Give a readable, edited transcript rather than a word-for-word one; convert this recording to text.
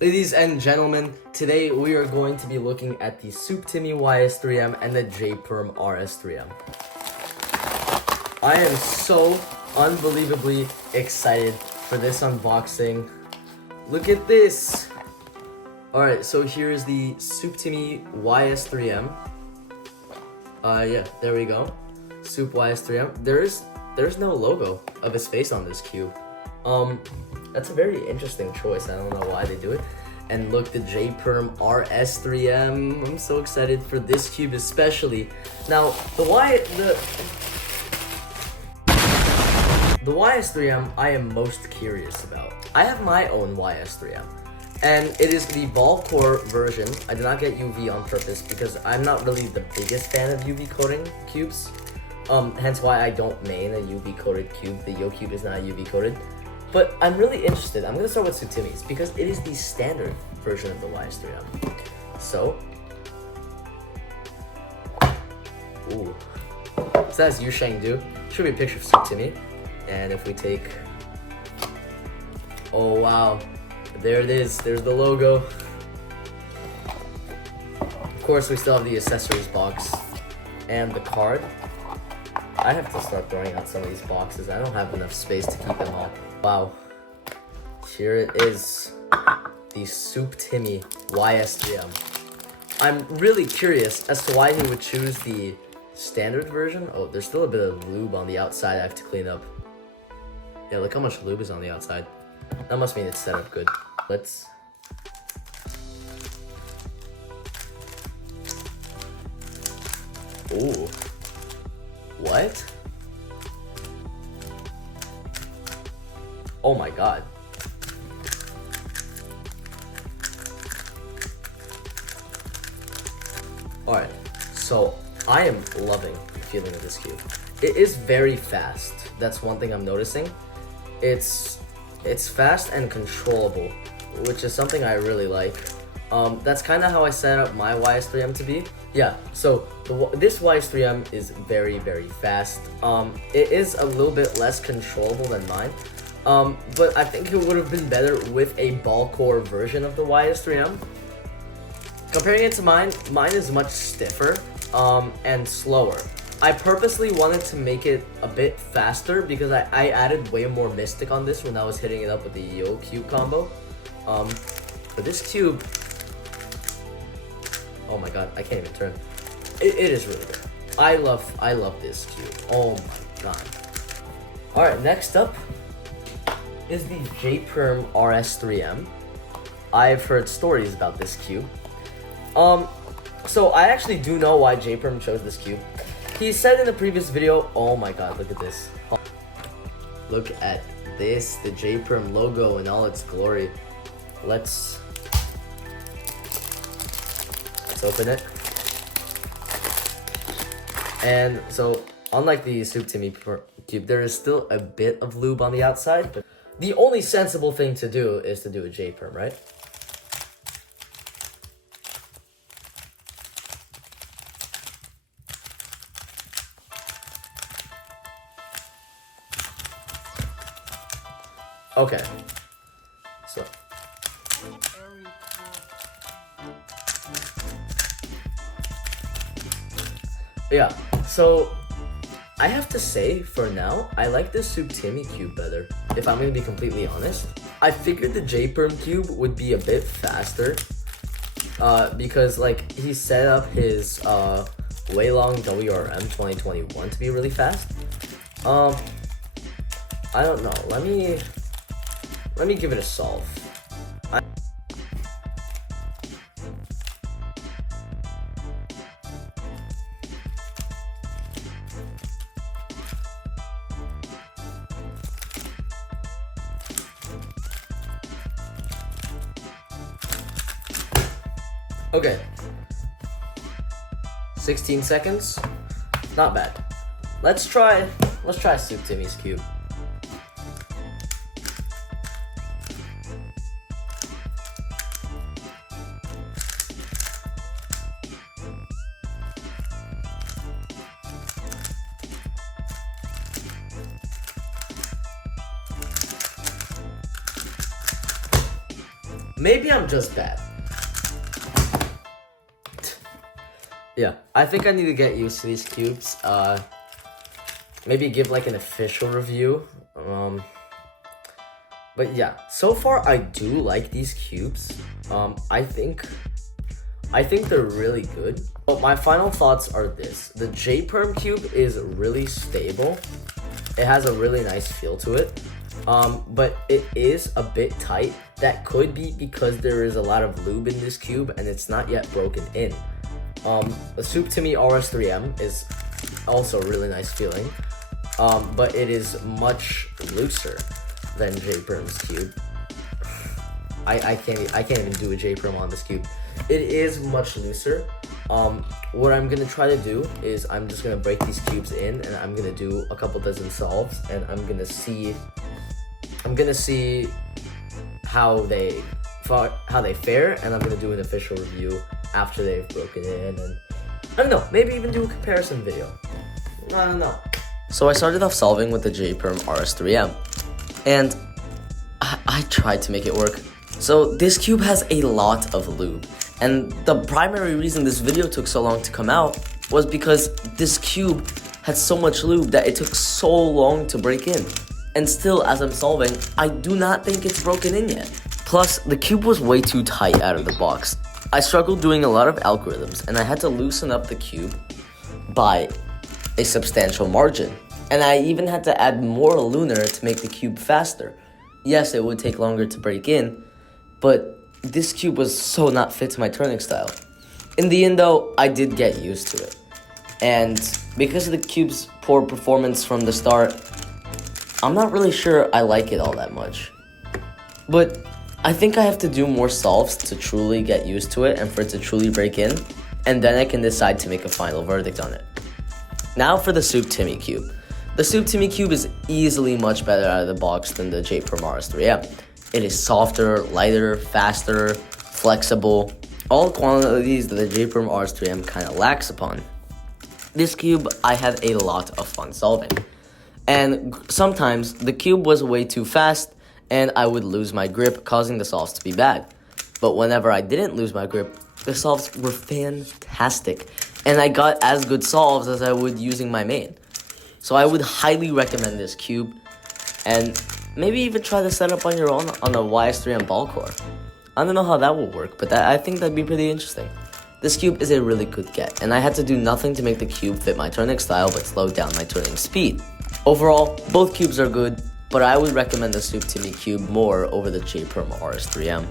Ladies and gentlemen, today we are going to be looking at the Sup Timmy Y3M and the Jperm RS3M. I am so unbelievably excited for this unboxing. Look at this! Alright, so here's the Sup Timmy YS3M. Yeah, there we go. Sup YS3M. There's no logo of his face on this cube. That's a very interesting choice. I don't know why they do it. And look, the Jperm RS3M. I'm so excited for this cube especially. Now, the YS3M I am most curious about. I have my own YS3M, and it is the ball core version. I did not get UV on purpose because I'm not really the biggest fan of UV coating cubes. Hence why I don't main a UV coated cube. The Yo cube is not UV coated. But I'm really interested. I'm gonna start with Sup Timmy's because it is the standard version of the YS3M. So, ooh, so that's Yu Shangdu. Should be a picture of Sup Timmy. And if we take, oh wow, there it is. There's the logo. Of course, we still have the accessories box and the card. I have to start throwing out some of these boxes. I don't have enough space to keep them all. Wow. Here it is. The Sup Timmy YS3M. I'm really curious as to why he would choose the standard version. Oh, there's still a bit of lube on the outside I have to clean up. Yeah, look how much lube is on the outside. That must mean it's set up good. Let's... Ooh. What? Oh my god. Alright, so I am loving the feeling of this cube. It is very fast. That's one thing I'm noticing. It's fast and controllable, which is something I really like. That's kind of how I set up my YS3M to be. Yeah, so this YS3M is very, very fast. It is a little bit less controllable than mine. But I think it would have been better with a ball core version of the YS3M. Comparing it to mine is much stiffer, and slower. I purposely wanted to make it a bit faster because I added way more Mystic on this when I was hitting it up with the Yo cube combo. For this cube, oh my god, I can't even turn. It is really good. I love this cube. Oh my god. Alright, next up is the Jperm RS3M. I've heard stories about this cube. So I actually do know why Jperm chose this cube. He said in the previous video, oh my god, look at this. Look at this, the Jperm logo in all its glory. Let's open it. And so, unlike the Sup Timmy cube, there is still a bit of lube on the outside, but the only sensible thing to do is to do a Jperm, right? Okay. So. Yeah, so I have to say, for now, I like the Sup Timmy cube better, if I'm gonna be completely honest. I figured the Jperm cube would be a bit faster, because like he set up his Weilong WRM 2021 to be really fast. I don't know. Let me give it a solve. Okay. 16 seconds. Not bad. Let's try Sup Timmy's cube. maybe I'm just bad. Yeah, I think I need to get used to these cubes. Maybe give like an official review. But yeah, so far I do like these cubes. I think they're really good. But my final thoughts are this. The Jperm cube is really stable. It has a really nice feel to it. But it is a bit tight. That could be because there is a lot of lube in this cube and it's not yet broken in. The Sup Timmy Y3M is also a really nice feeling. But it is much looser than Jperm's cube. I can't even do a Jperm on this cube. It is much looser. What I'm gonna try to do is I'm just gonna break these cubes in and I'm gonna do a couple dozen solves and I'm gonna see how they fare, and I'm gonna do an official review after they've broken in, and I don't know, maybe even do a comparison video. I don't know. So I started off solving with the Jperm RS3M, and I tried to make it work. So this cube has a lot of lube, and the primary reason this video took so long to come out was because this cube had so much lube that it took so long to break in. And still, as I'm solving, I do not think it's broken in yet. Plus, the cube was way too tight out of the box. I struggled doing a lot of algorithms, and I had to loosen up the cube by a substantial margin. And I even had to add more lunar to make the cube faster. Yes, it would take longer to break in, but this cube was so not fit to my turning style. In the end though, I did get used to it. And because of the cube's poor performance from the start, I'm not really sure I like it all that much. But I think I have to do more solves to truly get used to it and for it to truly break in, and then I can decide to make a final verdict on it. Now for the Sup Timmy cube. The Sup Timmy cube is easily much better out of the box than the Jperm RS3M. It is softer, lighter, faster, flexible, all qualities that the Jperm RS3M kind of lacks upon. This cube, I had a lot of fun solving. And sometimes the cube was way too fast and I would lose my grip, causing the solves to be bad. But whenever I didn't lose my grip, the solves were fantastic. And I got as good solves as I would using my main. So I would highly recommend this cube. And maybe even try the setup on your own on a YS3M ball core. I don't know how that will work, but I think that'd be pretty interesting. This cube is a really good get, and I had to do nothing to make the cube fit my turning style but slow down my turning speed. Overall, both cubes are good, but I would recommend the Sup Timmy cube more over the Jperm RS3M.